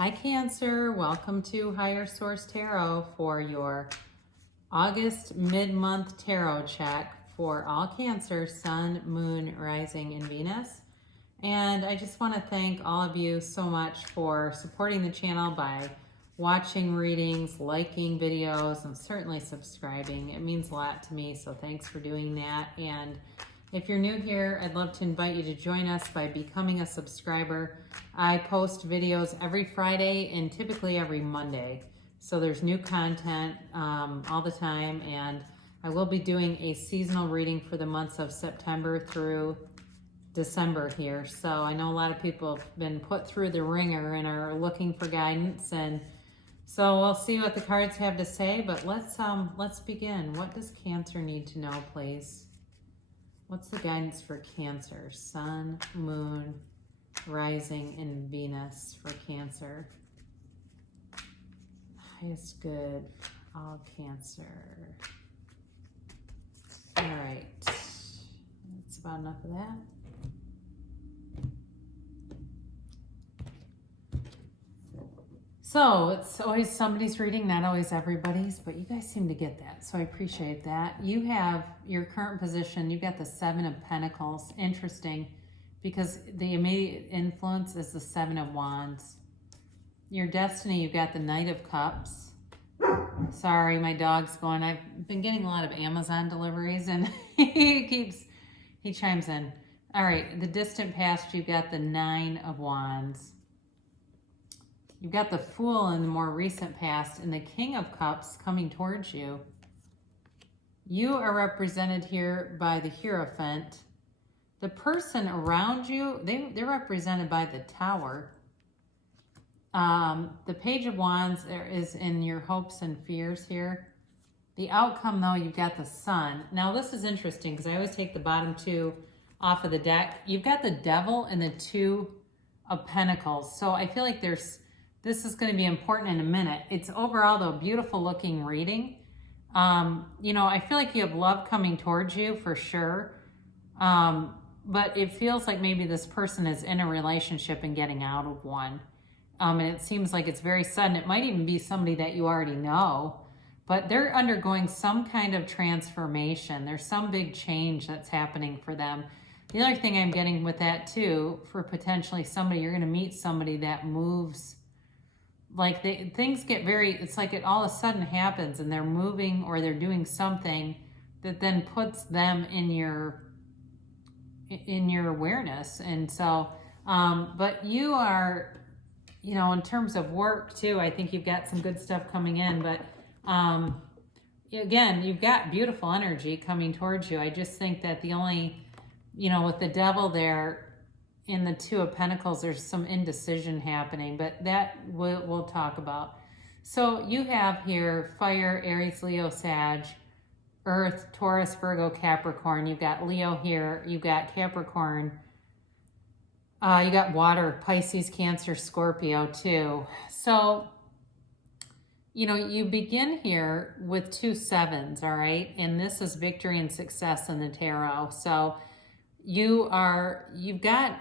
Hi Cancer, welcome to Higher Source Tarot for your August mid-month tarot check for all Cancer, Sun, Moon, Rising, and Venus. And I just want to thank all of you so much for supporting the channel by watching readings, liking videos, and certainly subscribing. It means a lot to me, so thanks for doing that. And if you're new here, I'd love to invite you to join us by becoming a subscriber. I post videos every Friday and typically every Monday. So there's new content all the time, and I will be doing a seasonal reading for the months of September through December here. So I know a lot of people have been put through the ringer and are looking for guidance, and so we'll see what the cards have to say, but let's begin. What does Cancer need to know, please? What's the guidance for Cancer? Sun, Moon, Rising, and Venus for Cancer. Highest good, all Cancer. All right, that's about enough of that. So it's always somebody's reading, not always everybody's, but you guys seem to get that, so I appreciate that. You have your current position, you've got the Seven of Pentacles. Interesting, because the immediate influence is the Seven of Wands. Your destiny, you've got the Knight of Cups. Sorry, my dog's going. I've been getting a lot of Amazon deliveries, and he chimes in. All right, the distant past, you've got the Nine of Wands. You've got the Fool in the more recent past and the King of Cups coming towards you. You are represented here by the Hierophant. The person around you, they're represented by the Tower. The Page of Wands is in your hopes and fears here. The outcome, though, you've got the Sun. Now, this is interesting because I always take the bottom two off of the deck. You've got the Devil and the Two of Pentacles. So I feel like this is going to be important in a minute. It's overall, though, beautiful looking reading. You know, I feel like you have love coming towards you for sure. But it feels like maybe this person is in a relationship and getting out of one. And it seems like it's very sudden. It might even be somebody that you already know, but they're undergoing some kind of transformation. There's some big change that's happening for them. The other thing I'm getting with that too, for potentially somebody, you're going to meet somebody that moves. Like things get it's like it all of a sudden happens and they're moving or they're doing something that then puts them in your awareness. And so, but you are, you know, in terms of work too, I think you've got some good stuff coming in, but again, you've got beautiful energy coming towards you. I just think that the only, you know, with the Devil there, in the Two of Pentacles, there's some indecision happening, but that we'll talk about. So you have here Fire, Aries, Leo, Sag, Earth, Taurus, Virgo, Capricorn. You've got Leo here. You've got Capricorn. You got Water, Pisces, Cancer, Scorpio too. So, you know, you begin here with two sevens, all right? And this is victory and success in the tarot. So you've got,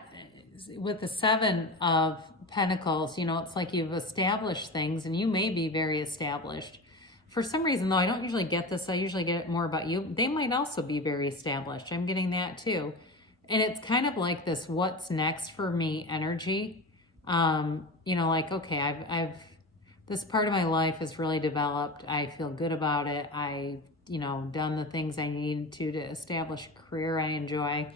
with the Seven of Pentacles, you know, it's like you've established things and you may be very established. For some reason, though, I don't usually get this. I usually get it more about you. They might also be very established. I'm getting that too. And it's kind of like this what's next for me energy. You know, like, okay, I've this part of my life is really developed. I feel good about it. you know, done the things I need to establish a career I enjoy.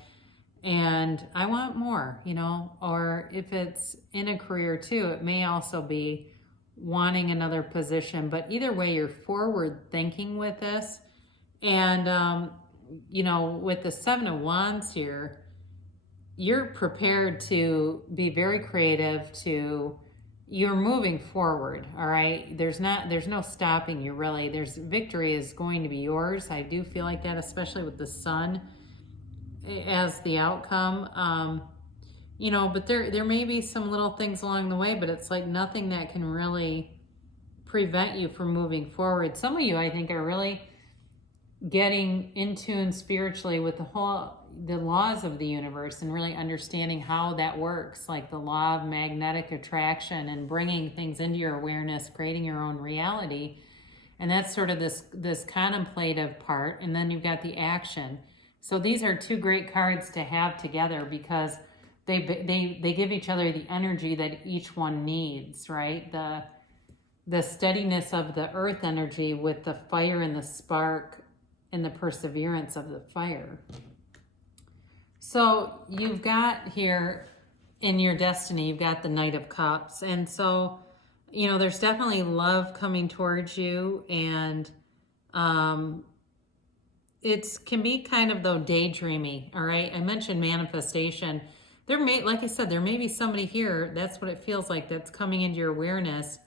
And I want more, you know, or if it's in a career too, it may also be wanting another position. But either way, you're forward thinking with this. And, you know, with the Seven of Wands here, you're prepared to be very creative, you're moving forward, all right? There's no stopping you, really. Victory is going to be yours. I do feel like that, especially with the Sun as the outcome. You know, but there may be some little things along the way, but it's like nothing that can really prevent you from moving forward. Some of you, I think, are really getting in tune spiritually with the whole, the laws of the universe and really understanding how that works, like the law of magnetic attraction and bringing things into your awareness, creating your own reality. And that's sort of this contemplative part. And then you've got the action. So these are two great cards to have together because they give each other the energy that each one needs, right? The steadiness of the earth energy with the fire and the spark and the perseverance of the fire. So you've got here in your destiny, you've got the Knight of Cups. And so, you know, there's definitely love coming towards you, and it can be kind of, though, daydreamy. All right. I mentioned manifestation. Like I said, there may be somebody here. That's what it feels like. That's coming into your awareness,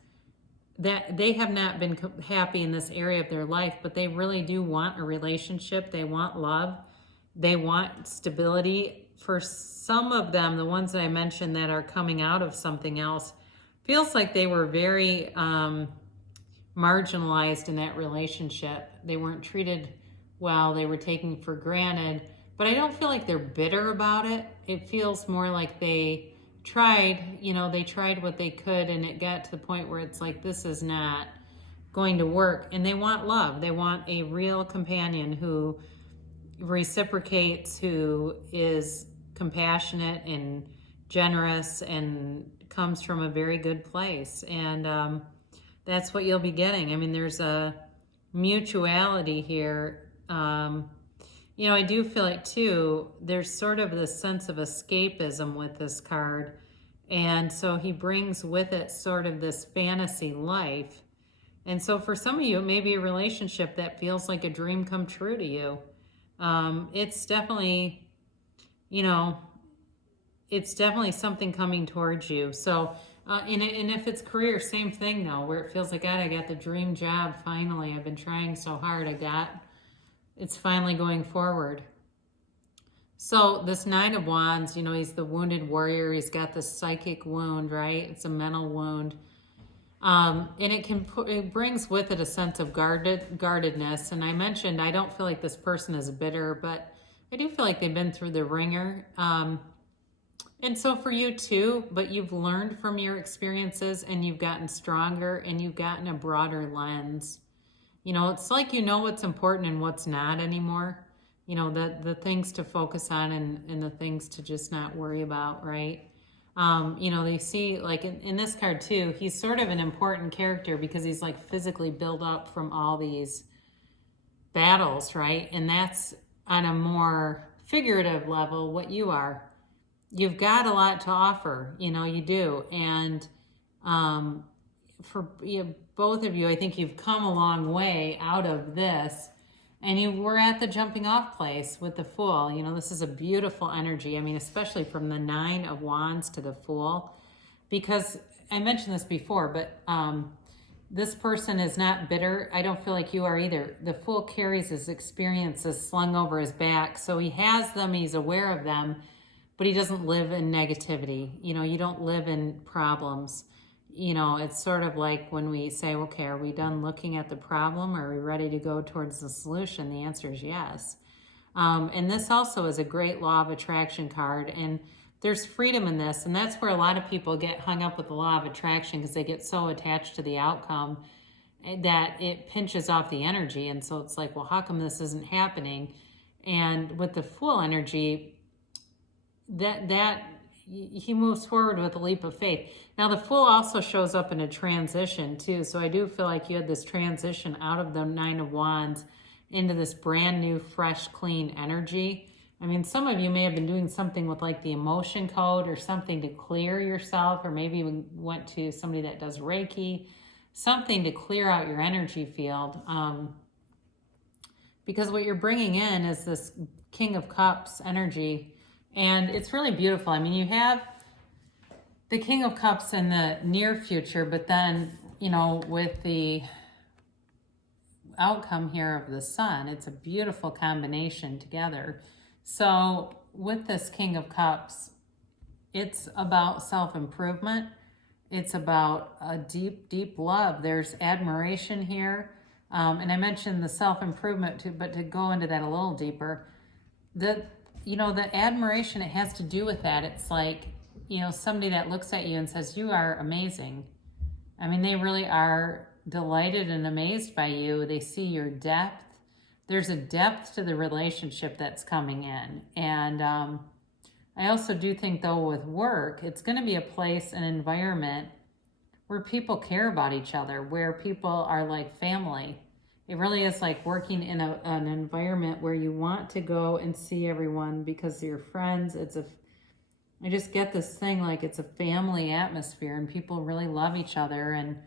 that they have not been happy in this area of their life, but they really do want a relationship. They want love. They want stability. For some of them, the ones that I mentioned that are coming out of something else, feels like they were very marginalized in that relationship. They weren't treated well. They were taken for granted. But I don't feel like they're bitter about it. It feels more like they tried, you know, they tried what they could, and it got to the point where it's like, this is not going to work. And they want love. They want a real companion who reciprocates, who is compassionate and generous and comes from a very good place. And that's what you'll be getting. I mean, there's a mutuality here. You know, I do feel like, too, there's sort of this sense of escapism with this card. And so he brings with it sort of this fantasy life. And so for some of you, it may be a relationship that feels like a dream come true to you. It's definitely, you know, it's definitely something coming towards you. So, and if it's career, same thing, though, where it feels like, God, I got the dream job finally. I've been trying so hard. It's finally going forward. So this Nine of Wands, you know, he's the wounded warrior. He's got the psychic wound, right? It's a mental wound. And it brings with it a sense of guardedness. And I mentioned, I don't feel like this person is bitter, but I do feel like they've been through the ringer. And so for you too, but you've learned from your experiences, and you've gotten stronger, and you've gotten a broader lens. You know, it's like, you know what's important and what's not anymore. You know, the things to focus on and the things to just not worry about, right? You know, they see, like in this card too, he's sort of an important character because he's like physically built up from all these battles, right? And that's on a more figurative level what you are. You've got a lot to offer, you know, you do. And for both of you, I think you've come a long way out of this, and you were at the jumping off place with the Fool. You know, this is a beautiful energy. I mean, especially from the Nine of Wands to the Fool, because I mentioned this before, but this person is not bitter. I don't feel like you are either. The Fool carries his experiences slung over his back, so he has them, he's aware of them, but he doesn't live in negativity. You know, you don't live in problems. You know, it's sort of like when we say, okay, are we done looking at the problem? Are we ready to go towards the solution? The answer is yes. And this also is a great law of attraction card. And there's freedom in this. And that's where a lot of people get hung up with the law of attraction, because they get so attached to the outcome that it pinches off the energy. And so it's like, well, how come this isn't happening? And with the Fool energy, that he moves forward with a leap of faith. Now, the Fool also shows up in a transition, too. So I do feel like you had this transition out of the Nine of Wands into this brand new, fresh, clean energy. I mean, some of you may have been doing something with like the emotion code or something to clear yourself, or maybe you went to somebody that does Reiki, something to clear out your energy field. Because what you're bringing in is this King of Cups energy. And it's really beautiful. I mean, you have the King of Cups in the near future, but then, you know, with the outcome here of the Sun, it's a beautiful combination together. So with this King of Cups, it's about self-improvement. It's about a deep, deep love. There's admiration here. And I mentioned the self-improvement too, but to go into that a little deeper, you know, the admiration, it has to do with that. It's like, you know, somebody that looks at you and says, you are amazing. I mean, they really are delighted and amazed by you. They see your depth. There's a depth to the relationship that's coming in. And I also do think, though, with work, it's going to be a place, an environment where people care about each other, where people are like family. It really is like working in an environment where you want to go and see everyone because they're friends. I just get this thing like it's a family atmosphere, and people really love each other, and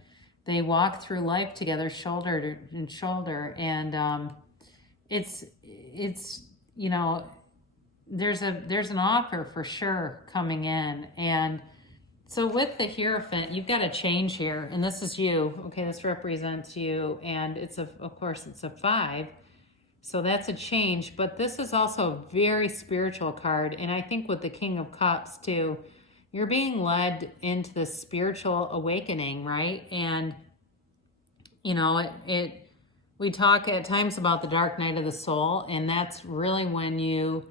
they walk through life together, shoulder to shoulder. And it's you know, there's an offer for sure coming in. And so with the Hierophant, you've got a change here, and this is you. Okay, this represents you, and of course it's a 5. So that's a change, but this is also a very spiritual card. And I think with the King of Cups too, you're being led into this spiritual awakening, right? And you know, we talk at times about the dark night of the soul, and that's really when you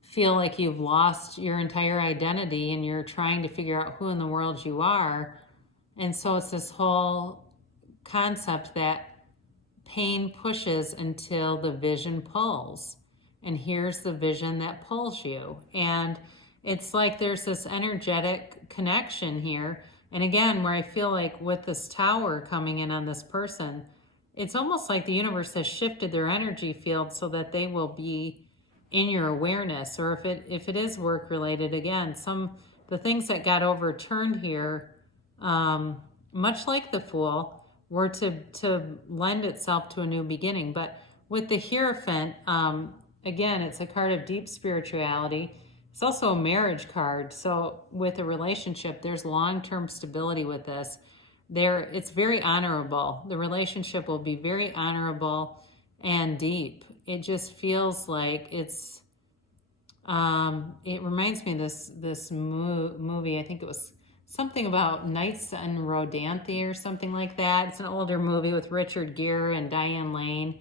feel like you've lost your entire identity and you're trying to figure out who in the world you are. And so it's this whole concept that pain pushes until the vision pulls. And here's the vision that pulls you. And it's like there's this energetic connection here. And again, where I feel like with this Tower coming in on this person, it's almost like the universe has shifted their energy field so that they will be in your awareness. Or if it is work related, again, the things that got overturned here, much like the Fool, were to lend itself to a new beginning. But with the Hierophant, again, it's a card of deep spirituality. It's also a marriage card. So with a relationship, there's long-term stability with this. It's very honorable. The relationship will be very honorable and deep. It just feels like it's, it reminds me of this movie. I think it was something about Knights on Rodanthe or something like that. It's an older movie with Richard Gere and Diane Lane.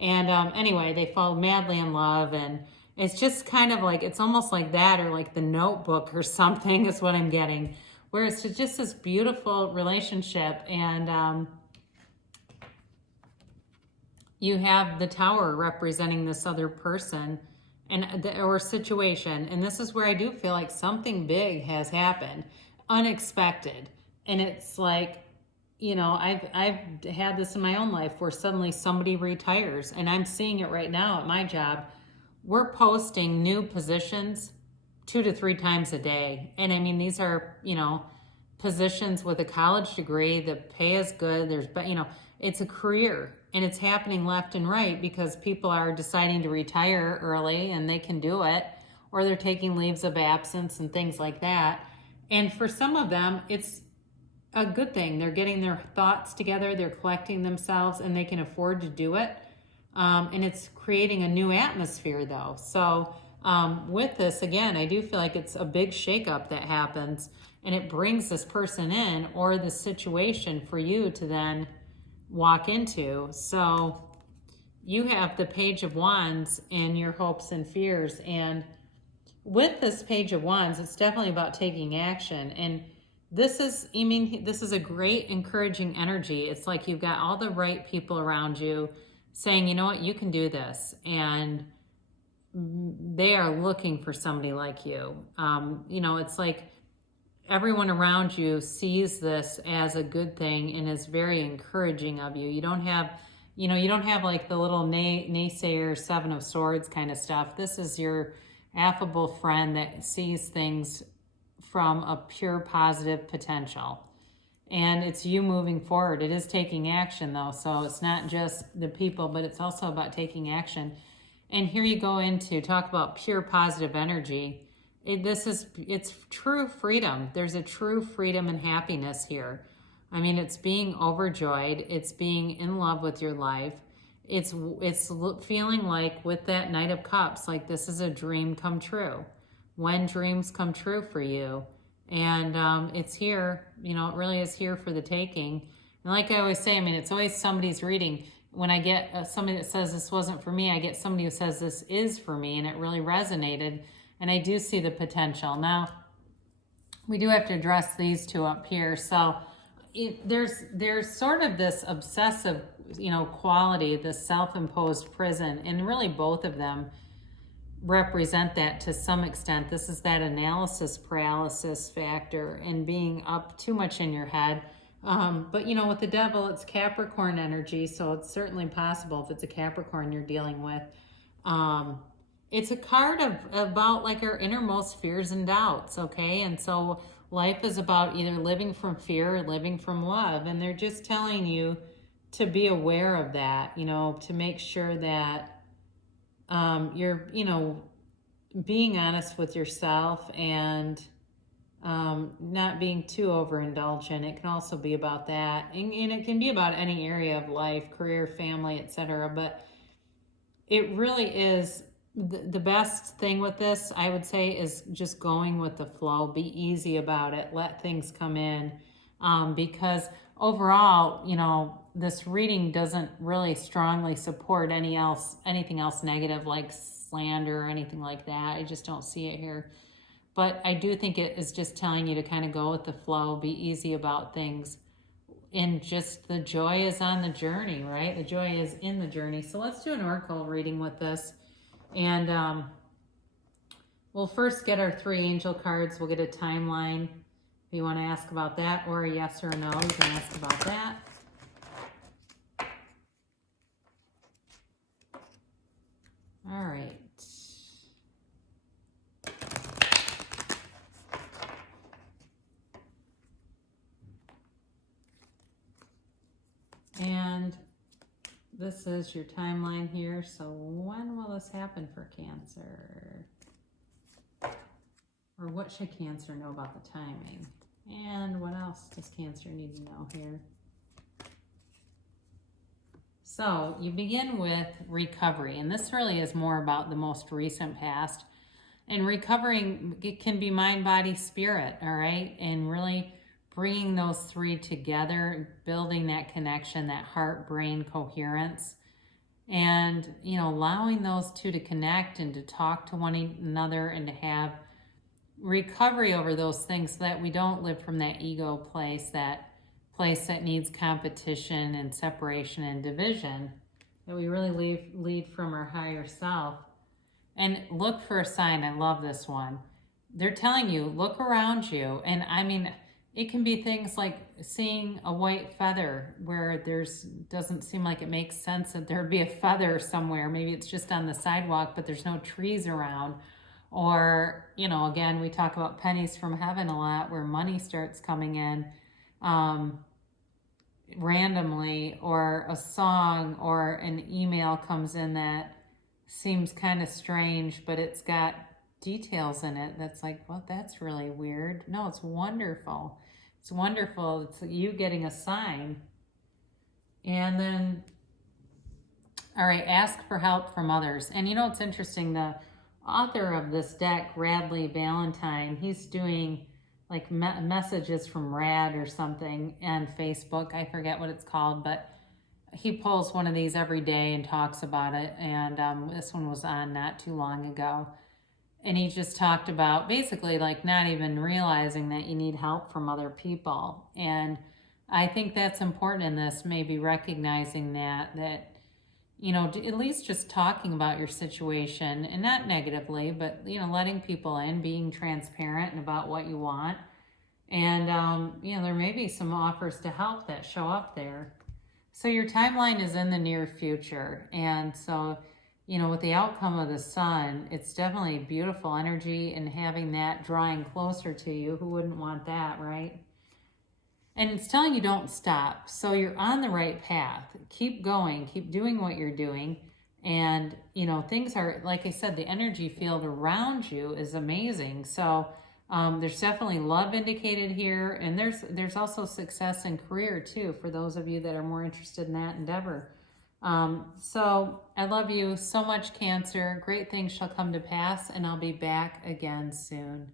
And anyway, they fall madly in love, and it's just kind of like, it's almost like that, or like The Notebook or something is what I'm getting, where it's just this beautiful relationship. And you have the Tower representing this other person or situation. And this is where I do feel like something big has happened, unexpected. And it's like, you know, I've had this in my own life where suddenly somebody retires, and I'm seeing it right now at my job. We're posting new positions 2 to 3 times a day. And I mean, these are, you know, positions with a college degree. The pay is good. It's a career, and it's happening left and right because people are deciding to retire early, and they can do it, or they're taking leaves of absence and things like that. And for some of them, it's a good thing. They're getting their thoughts together, they're collecting themselves, and they can afford to do it. And it's creating a new atmosphere though. So with this, again, I do feel like it's a big shakeup that happens, and it brings this person in, or the situation for you to then walk into. So you have the Page of Wands and your hopes and fears. And with this Page of Wands, it's definitely about taking action. And this is a great encouraging energy. It's like you've got all the right people around you saying, you know what, you can do this. And they are looking for somebody like you. You know, it's like everyone around you sees this as a good thing and is very encouraging of you. You don't have like the little naysayer 7 of Swords kind of stuff. This is your affable friend that sees things from a pure positive potential. And it's you moving forward. It is taking action though. So it's not just the people, but it's also about taking action. And here you go into talk about pure positive energy. It's true freedom. There's a true freedom and happiness here. I mean, it's being overjoyed. It's being in love with your life. It's feeling like with that Knight of Cups, like this is a dream come true. When dreams come true for you. And it's here, you know, it really is here for the taking. And like I always say, I mean, it's always somebody's reading. when I get somebody that says this wasn't for me, I get somebody who says this is for me, and it really resonated, and I do see the potential. Now, we do have to address these two up here. So there's sort of this obsessive, quality, this self-imposed prison, and really both of them represent that to some extent. This is that analysis paralysis factor and being up too much in your head. But with the devil, it's Capricorn energy, so it's certainly possible if it's a Capricorn you're dealing with. It's a card about like our innermost fears and doubts, okay? And so life is about either living from fear or living from love, and they're just telling you to be aware of that, to make sure that you're, being honest with yourself and not being too overindulgent. It can also be about that. And it can be about any area of life, career, family, etc. But it really is the best thing with this, I would say, is just going with the flow. Be easy about it. Let things come in. Because overall, this reading doesn't really strongly support anything else negative like slander or anything like that. I just don't see it here. But I do think it is just telling you to kind of go with the flow, be easy about things, and just the joy is on the journey, right? The joy is in the journey. So let's do an oracle reading with this. And we'll first get our 3 angel cards. We'll get a timeline. If you want to ask about that, or a yes or a no, you can ask about that. All right. And this is your timeline here. So when will this happen for Cancer? Or what should Cancer know about the timing? And what else does Cancer need to know here? So you begin with recovery, and this really is more about the most recent past. And recovering, it can be mind, body, spirit, all right? And really bringing those 3 together, building that connection, that heart-brain coherence, and, allowing those 2 to connect and to talk to one another and to have recovery over those things so that we don't live from that ego place, that place that needs competition and separation and division, that we really lead from our higher self. And look for a sign. I love this one. They're telling you, look around you. And I mean, it can be things like seeing a white feather where doesn't seem like it makes sense that there'd be a feather somewhere. Maybe it's just on the sidewalk, but there's no trees around. Or, again, we talk about pennies from heaven a lot, where money starts coming in randomly, or a song or an email comes in that seems kind of strange, but it's got details in it that's like, well, that's really weird. No, it's wonderful. It's wonderful. It's you getting a sign. And then, all right, ask for help from others. And it's interesting, the author of this deck, Radley Valentine, he's doing like messages from Rad or something and Facebook. I forget what it's called, but he pulls one of these every day and talks about it. And this one was on not too long ago. And he just talked about basically like not even realizing that you need help from other people. And I think that's important in this, maybe recognizing that at least just talking about your situation, and not negatively, but, letting people in, being transparent and about what you want. And, there may be some offers to help that show up there. So your timeline is in the near future. And so, with the outcome of the sun, it's definitely beautiful energy, and having that drawing closer to you. Who wouldn't want that, right? And it's telling you don't stop. So you're on the right path. Keep going. Keep doing what you're doing. And, things are, like I said, the energy field around you is amazing. So there's definitely love indicated here. And there's also success in career, too, for those of you that are more interested in that endeavor. So I love you so much, Cancer. Great things shall come to pass, and I'll be back again soon.